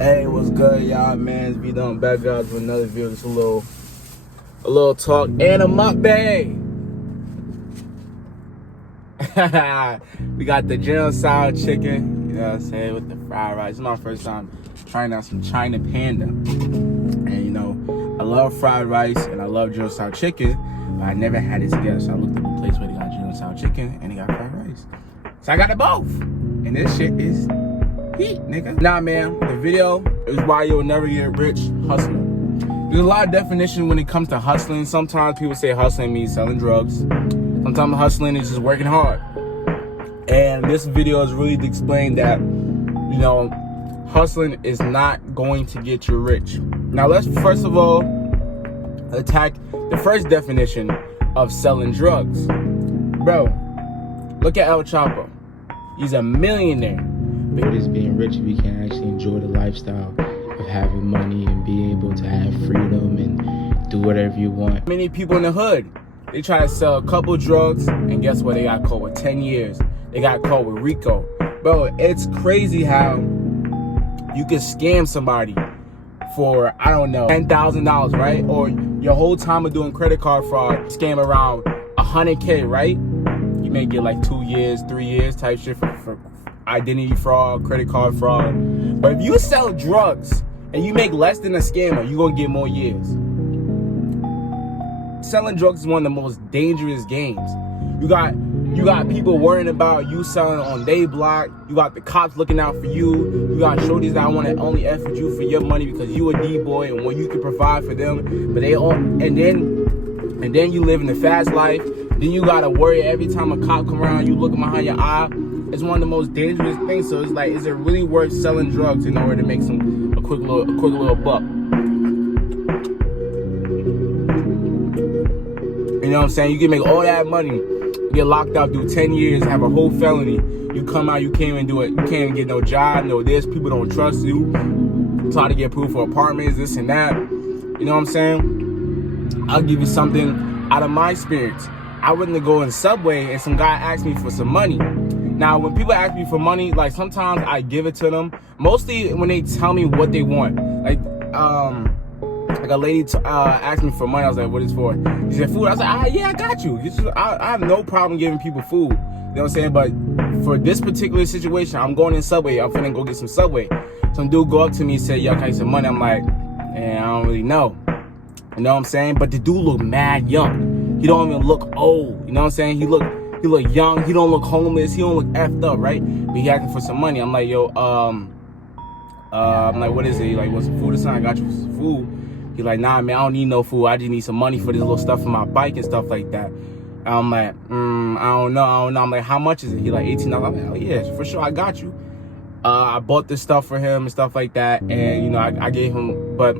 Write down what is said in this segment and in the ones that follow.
Hey, what's good, y'all, man? It's be done back guys with another video. Just a little talk and a mukbang. We got the General Sour chicken, you know what I'm saying, with the fried rice. It's my first time trying out some China Panda. And you know, I love fried rice and I love General Sour chicken, but I never had it together. So I looked up a place where they got General Sour chicken and they got fried rice. So I got it both. And this shit is heat, nigga. Nah, man, the video is why you'll never get rich hustling. There's a lot of definition when it comes to hustling. Sometimes people say hustling means selling drugs. Sometimes hustling is just working hard. And this video is really to explain that, you know, hustling is not going to get you rich. Now, let's first of all attack the first definition of selling drugs. Bro, look at El Chapo. He's a millionaire. What is being rich if you can actually enjoy the lifestyle of having money and being able to have freedom and do whatever you want? Many people in the hood, they try to sell a couple drugs, and guess what? They got caught with 10 years. They got caught with RICO. Bro, it's crazy how you can scam somebody for, I don't know, $10,000, right? Or your whole time of doing credit card fraud, scam around 100K, right? You may get like 2 years, 3 years type shit for identity fraud, credit card fraud. But if you sell drugs and you make less than a scammer, you're gonna get more years. Selling drugs is one of the most dangerous games. You got people worrying about you selling on their block. You got the cops looking out for you. You got shorties that want to only F with you for your money because you a D-boy and what you can provide for them. But they all, and then you live in the fast life. Then you gotta worry every time a cop come around, you looking behind your eye. It's one of the most dangerous things. So it's like, is it really worth selling drugs in order to make a quick little buck? You know what I'm saying? You can make all that money, get locked up, do 10 years, have a whole felony. You come out, you can't even do it. You can't even get no job, no this. People don't trust you. Try to get proof for apartments, this and that. You know what I'm saying? I'll give you something out of my experience. I wouldn't go in the subway and some guy asked me for some money. Now, when people ask me for money, like sometimes I give it to them. Mostly when they tell me what they want. Like a lady asked me for money. I was like, what is for? She said, food. I was like, yeah, I got you. I have no problem giving people food. You know what I'm saying? But for this particular situation, I'm going in Subway. I'm finna go get some Subway. Some dude go up to me and say, yo, can I get some money? I'm like, man, I don't really know. You know what I'm saying? But the dude look mad young. He don't even look old. You know what I'm saying? He look young. He don't look homeless. He don't look effed up, right? But he asking for some money. I'm like, yo, I'm like, what is it? He like, what's some food or something? I got you some food. He like, nah, man, I don't need no food. I just need some money for this little stuff for my bike and stuff like that. And I'm like, I don't know. I'm like, how much is it? He like, $18. I'm like, oh yeah, for sure, I got you. I bought this stuff for him and stuff like that. And you know, I gave him, but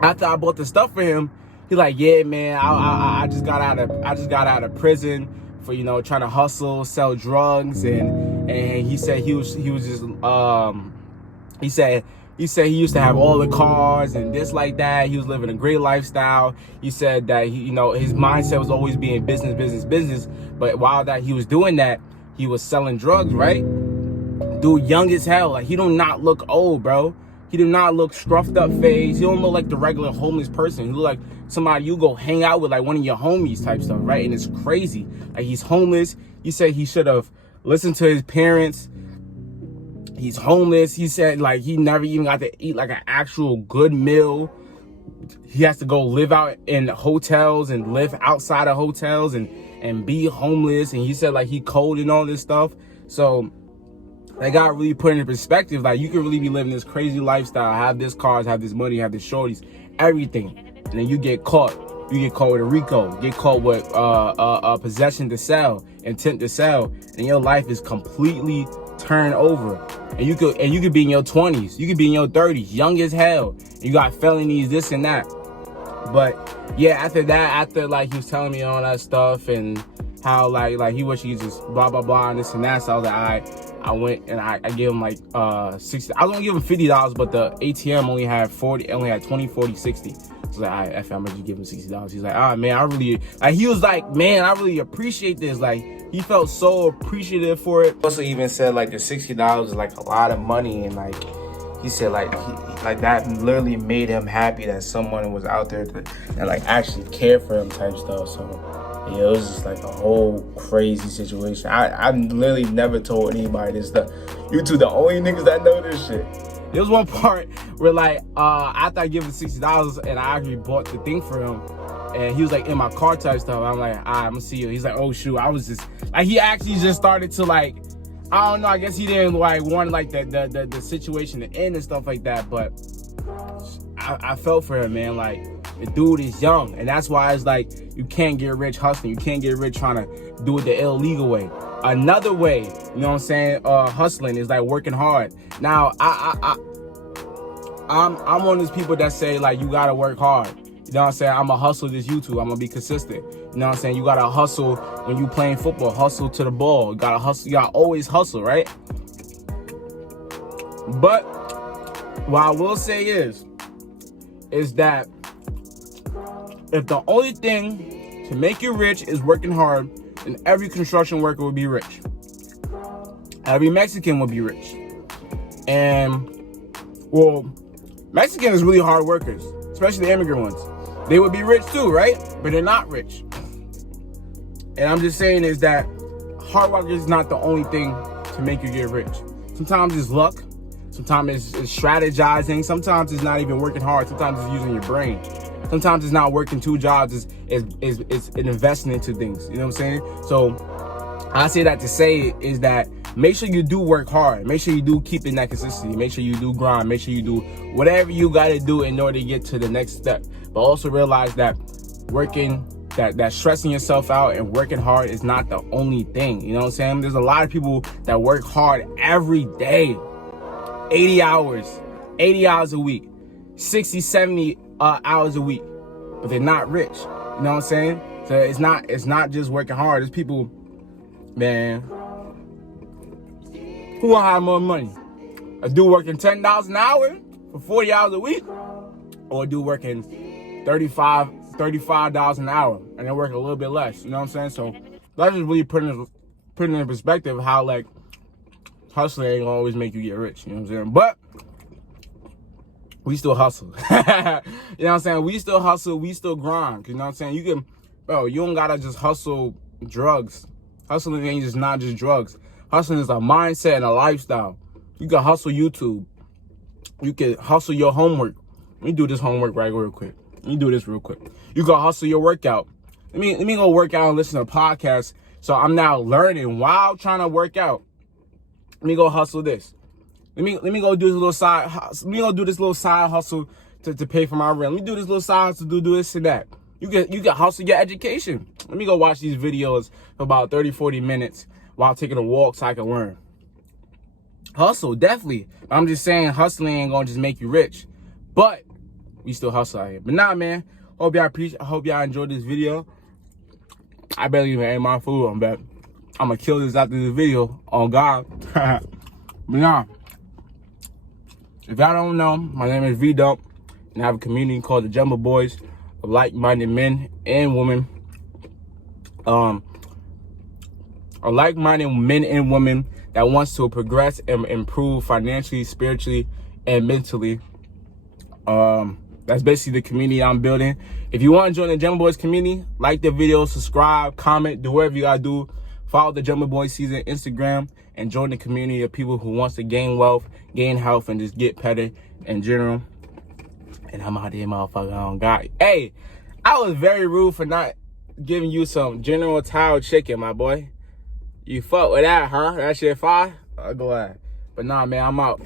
after I bought the stuff for him, he like, yeah, man, I just got out of prison for, you know, trying to hustle, sell drugs, and he said he was just he said he used to have all the cars and this like that. He was living a great lifestyle. He said that you know, his mindset was always being business. But while that he was doing that, he was selling drugs, right? Dude, young as hell. Like, he do not look old, bro. He did not look scruffed up face. He don't look like the regular homeless person. He look like somebody you go hang out with, like one of your homies type stuff, right? And it's crazy. Like, he's homeless. He said he should have listened to his parents. He's homeless. He said, like, he never even got to eat like an actual good meal. He has to go live out in hotels and live outside of hotels and be homeless. And he said, like, he cold and all this stuff. So that got really put into perspective. Like, you can really be living this crazy lifestyle, have this cars, have this money, have this shorties, everything. And then you get caught. You get caught with a RICO, get caught with possession to sell, intent to sell, and your life is completely turned over. And you could be in your 20s, you could be in your 30s, young as hell. You got felonies, this and that. But yeah, after that, after like he was telling me all that stuff and how like he wish he just blah blah blah and this and that. So I was like, I went and I gave him like 60. I was gonna give him $50, but the ATM only had 20, 40, 60. So like, all right, I'm gonna give him $60. He's like, ah, man, I really, like, he was like, man, I really appreciate this. Like, he felt so appreciative for it. Also even said like the $60 is like a lot of money, and like, he said like like that literally made him happy that someone was out there that like actually cared for him type stuff. So yeah, it was just like a whole crazy situation. I literally never told anybody this stuff. You two the only niggas that know this shit. There was one part where like after I give him $60 and I actually bought the thing for him, and he was like in my car type stuff. I'm like, I'm gonna see you. He's like, oh shoot. I was just like, he actually just started to like, I don't know. I guess he didn't like want like the situation to end and stuff like that. But I felt for him, man. Like the dude is young, and that's why it's like you can't get rich hustling. You can't get rich trying to do it the illegal way. Another way, you know what I'm saying? Hustling is like working hard. Now I'm one of those people that say like you gotta work hard. You know what I'm saying? I'm gonna hustle this YouTube. I'm gonna be consistent. You know what I'm saying? You gotta hustle when you playing football. Hustle to the ball. You gotta hustle. You gotta always hustle, right? But what I will say is that if the only thing to make you rich is working hard, then every construction worker would be rich. Every Mexican would be rich. And, well, Mexicans is really hard workers, especially the immigrant ones. They would be rich too, right? But they're not rich. And I'm just saying is that hard work is not the only thing to make you get rich. Sometimes it's luck. Sometimes it's strategizing. Sometimes it's not even working hard. Sometimes it's using your brain. Sometimes it's not working two jobs. It's investing into things. You know what I'm saying? So I say that to say is that make sure you do work hard. Make sure you do keep in that consistency. Make sure you do grind. Make sure you do whatever you got to do in order to get to the next step. But also realize that that stressing yourself out and working hard is not the only thing. You know what I'm saying? There's a lot of people that work hard every day. 80 hours a week, 60, 70 hours a week, but they're not rich. You know what I'm saying? So it's not just working hard. There's people, man, who want to have more money? A dude working $10 an hour for 40 hours a week, or a dude working $35 an hour and then working a little bit less. You know what I'm saying? So that's just really putting in perspective how like hustling ain't gonna always make you get rich. You know what I'm saying? But we still hustle. You know what I'm saying? We still hustle. We still grind. You know what I'm saying? You don't gotta just hustle drugs. Hustling ain't just not just drugs. Hustling is a mindset and a lifestyle. You can hustle YouTube. You can hustle your homework. Let me do this homework real quick. You can hustle your workout. Let me go work out and listen to podcasts. So I'm now learning while trying to work out. Let me go hustle this. Let me go do this little side. Let me go do this little side hustle to pay for my rent. Let me do this little side hustle to do this and that. You can hustle your education. Let me go watch these videos for about 30, 40 minutes while taking a walk so I can learn. Hustle, definitely. I'm just saying hustling ain't gonna just make you rich. But we still hustle out here. But nah, man. I hope y'all enjoyed this video. I barely even ate my food on bet. I'm gonna kill this after this video. On God. But nah. If y'all don't know, my name is V-Dump, and I have a community called the Jumbo Boys of like-minded men and women. Are like-minded men and women that wants to progress and improve financially, spiritually, and mentally. That's basically the community I'm building. If you want to join the Jumbo Boys community, like the video, subscribe, comment, do whatever you gotta do. Follow the Jumbo Boys season Instagram and join the community of people who wants to gain wealth, gain health, and just get better in general. And I'm out here, motherfucker. On God. Hey, I was very rude for not giving you some General Tao chicken, my boy. You fuck with that, huh? That shit fire? I'll go ahead. But nah, man, I'm out.